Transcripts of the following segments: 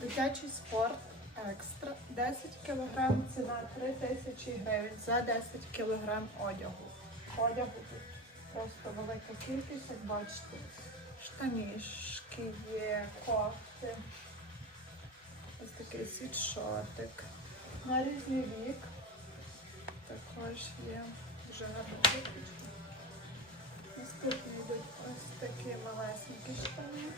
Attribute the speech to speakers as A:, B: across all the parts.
A: Дитячий спорт екстра 10 кг, ціна 3 тисячі гривень за 10 кг одягу. Одягу тут просто велика кількість, як бачите. Штанішки є, кофти. Ось такий світшотик. На різний вік. Також є вже гарна курточка. Наступні йдуть ось такі малесенькі штани.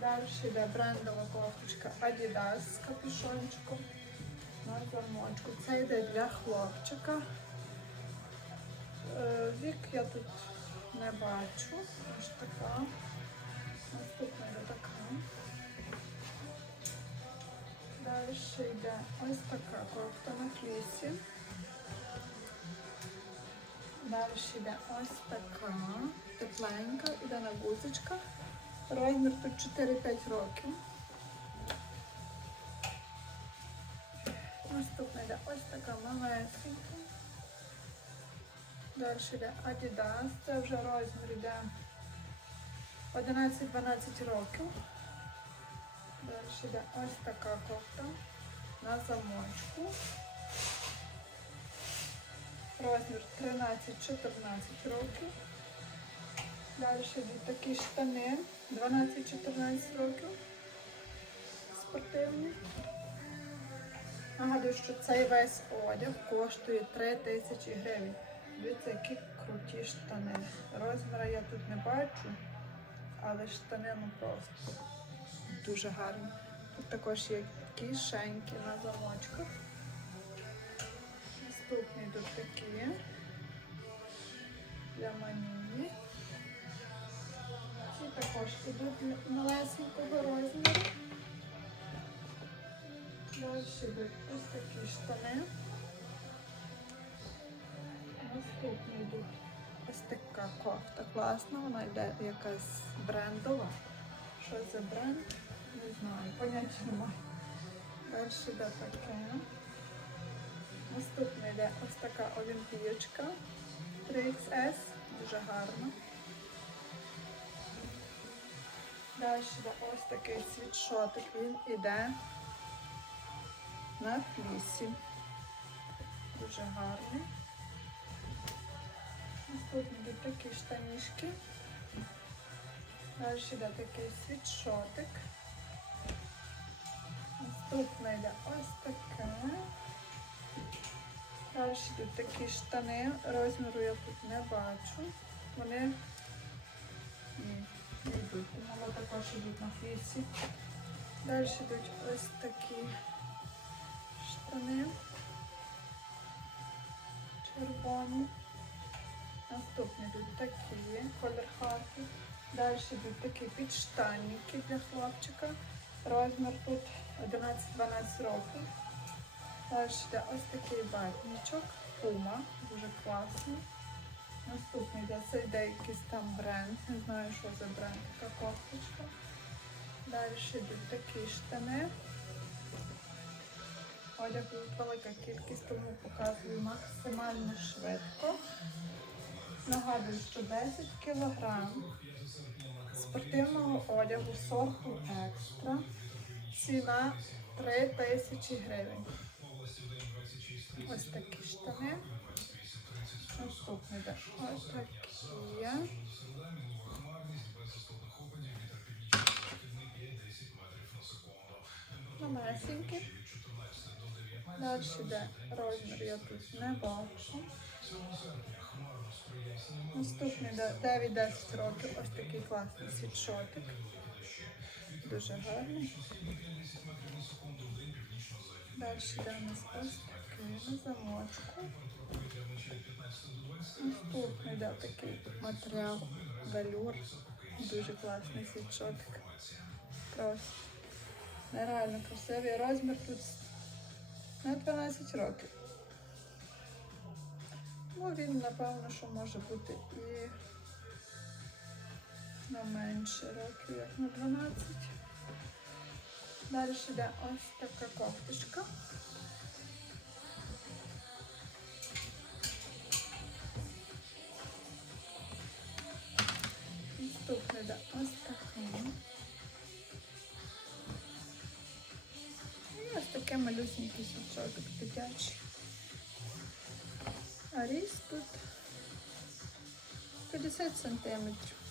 A: Далі йде брендова кофточка Adidas з капюшончиком на замочку. Це йде для хлопчика. Е, Вік я тут не бачу. Ось така. Наступна йде така. Далі йде ось така кофта на флісі. Далі йде ось така тепленька, іде на гузочках. Розмір тут 4-5 років. Наступна йде ось така малесенька. Далі йде Adidas. Це вже розмір йде 11-12 років. Далі йде ось така кофта на замочку. Розмір 13-14 років. Далі йдуть такі штани 12-14 років. Спортивні. Нагадую, що цей весь одяг коштує 3 тисячі гривень. Дивіться, які круті штани. Розміра я тут не бачу, але штани ну просто дуже гарні. Тут також є кишеньки на замочках. Малесенького розміру. Далі йдуть ось такі штани. Наступні йдуть ось така кофта класна, вона йде якась брендова. Що за бренд? Не знаю, поняття немає. Далі йде таке. Наступна йде ось така олімпієчка 3XS, дуже гарна. Далі ось такий світшотик, він іде на флісі. Дуже гарний. Йдуть такі штанішки. Далі йде такий світшотик. Наступне йде ось таке. Далі йдуть такі штани. Розміру я тут не бачу. Вони не йдуть. Йдуть на. Далі йдуть ось такі штани. Червоні. Наступні йдуть такі, колір хаки. Далі йдуть такі підштанники для хлопчика. Розмір тут 11-12 років. Далі йде ось такий батничок, Puma, дуже класний. Наступний йде, це якийсь там бренд, не знаю, що за бренд, така кофточка. Далі йдуть такі штани. Одягу велика кількість, тому показую максимально швидко. Нагадую, що 10 кг спортивного одягу сорту екстра. Ціна 3 тисячі гривень. Ось такі штани. Наступний де ось такі. Малесенькі. Далі йде розмір, я тут не бачу. Наступний 9-10 років. Ось такий класний світшотик. Дуже гарний. Далі йде у нас ось такий на замочку. Наступний йде такий матеріал галюр. Дуже класний світшотик. Просто нереально красивий. Розмір тут на 12 років. Ну, він, напевно, що може бути і на менше років, як на 12. Далі йде ось така кофточка. Наступний йде ось такий. такий малюсенький сучок дитячий. А ріст тут 50 сантиметрів.